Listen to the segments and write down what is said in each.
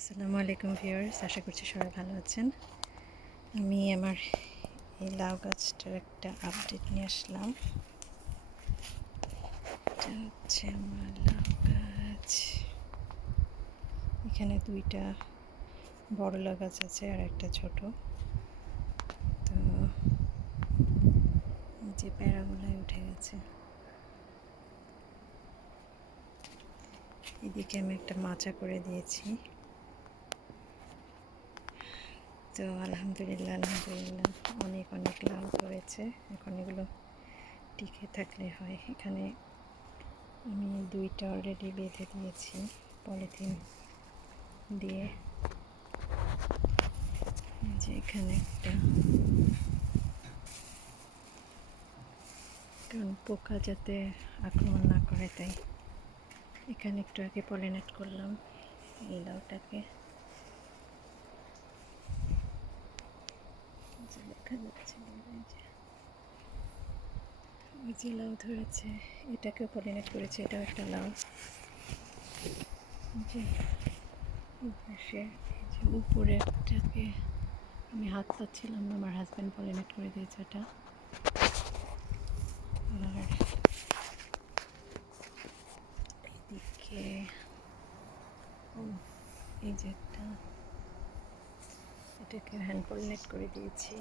আসসালামু আলাইকুম ভিউয়ার্স, আশা করছি সবাই ভালো আছেন। আমি আমার এই লাউ গাছটার একটা আপডেট নিয়ে আসলাম। হচ্ছে আমার লাউ গাছ। এখানে দুইটা বড় লাউ গাছ আছে আর একটা ছোট। তো যে প্যারাগুলাই উঠে গেছে। এদিকে আমি একটা মাচা করে দিয়েছি। তো আলহামদুলিল্লাহ আলহামদুলিল্লাহ। অনেক অনেক লাভ হয়েছে এখন এগুলো টিকে থাকলে হয়। এখানে আমি দুইটা অলরেডি বেঁধে দিয়েছি পলিথিন দিয়ে। যে এখানে একটা। কারণ পোকা যাতে আক্রমণ না করে, তাই এখানে একটু আগে পলিনেট করলাম এই লাউটাকে যে দেখা যাচ্ছে এই যে লাউ ধরেছে এটাকে পলিনেট করেছে, এটাও একটা লাউ। যে যে উপরে একটাকে আমি হাত পাচ্ছিলাম না, আমার হাজব্যান্ড পলিনেট করে দিয়েছে এটা আর এদিকে, ও, এই যে একটা, এটাকে হ্যান্ড পলিনেট করে দিয়েছি।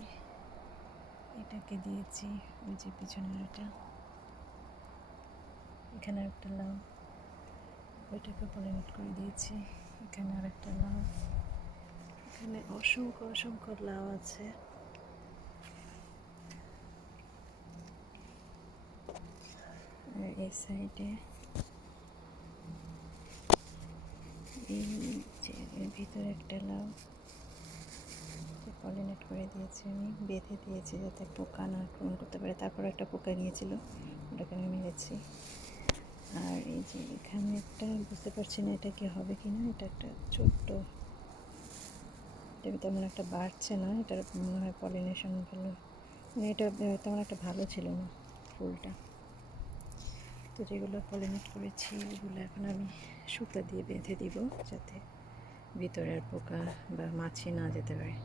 এটাকে দিয়েছি ওই যে পিছনের এটা। এখানে একটা লাউ, ওইটাকে পলিনেট করে দিয়েছি। এখানে আর একটা লাউ। এখানে অসংখ্য অসংখ্য লাউ আছে। এই সাইডে এই ভিতরে একটা লাউ। পলিনেট করে দিয়েছি আমি, বেঁধে দিয়েছি যাতে পোকা না আক্রমণ করতে পারে। তারপর একটা পোকা নিয়েছিল, ওটাকে আমি মেরেছি। আর এই যে এখানে একটা, বুঝতে পারছি না এটা কি হবে কি না, এটা একটা ছোট্ট, এটা তেমন একটা বাড়ছে না এটার মনে হয় পলিনেশন ভালো মানে এটা তেমন একটা ভালো ছিল না ফুলটা। তো যেগুলো পলিনেট করেছি ওগুলো এখন আমি সুতা দিয়ে বেঁধে দিব, যাতে ভিতরের পোকা বা মাছি না যেতে পারে।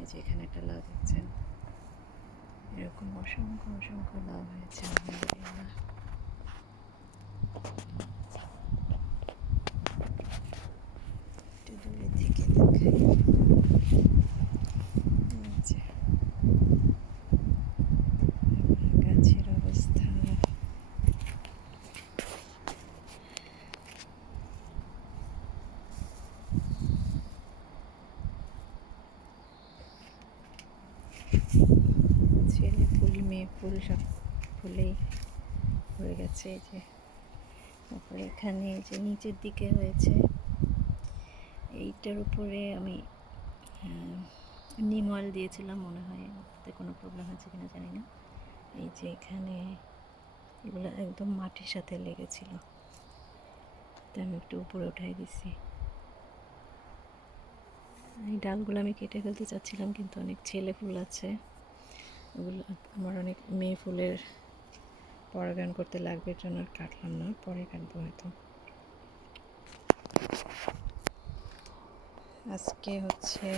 এই যে এখানে একটা লাউ দেখছেন। এরকম অসংখ্য অসংখ্য লাভ হয়েছে। আলহামদুলিল্লাহ একটু দূরে থেকে দেখাই এই যে আমার গাছের অবস্থা ছেলে ফুল, মেয়ে ফুল সব ফুলেই হয়ে গেছে এই যে। তারপরে এখানে যে নিচের দিকে হয়েছে এইটার উপরে আমি নিম অয়েল দিয়েছিলাম মনে হয় ওতে কোনো প্রবলেম হয়েছে কিনা জানি না। এই যে এখানে এগুলো একদম মাটির সাথে লেগেছিল। তাই আমি একটু উপরে উঠাই দিছি। এই ডালগুলো আমি কেটে ফেলতে চাচ্ছিলাম, কিন্তু অনেক ছেলে ফুল আছে। ওগুলো আমার অনেক মেয়ে ফুলের পরাগায়ন করতে লাগবে, এর জন্য আর কাটলাম না, পরে কাটবো হয়তো। আজকে হচ্ছে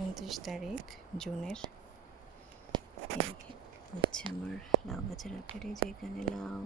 উনত্রিশ তারিখ, জুনের। হচ্ছে আমার লাউ গাছের আপডেট এই যে এখানে লাউ।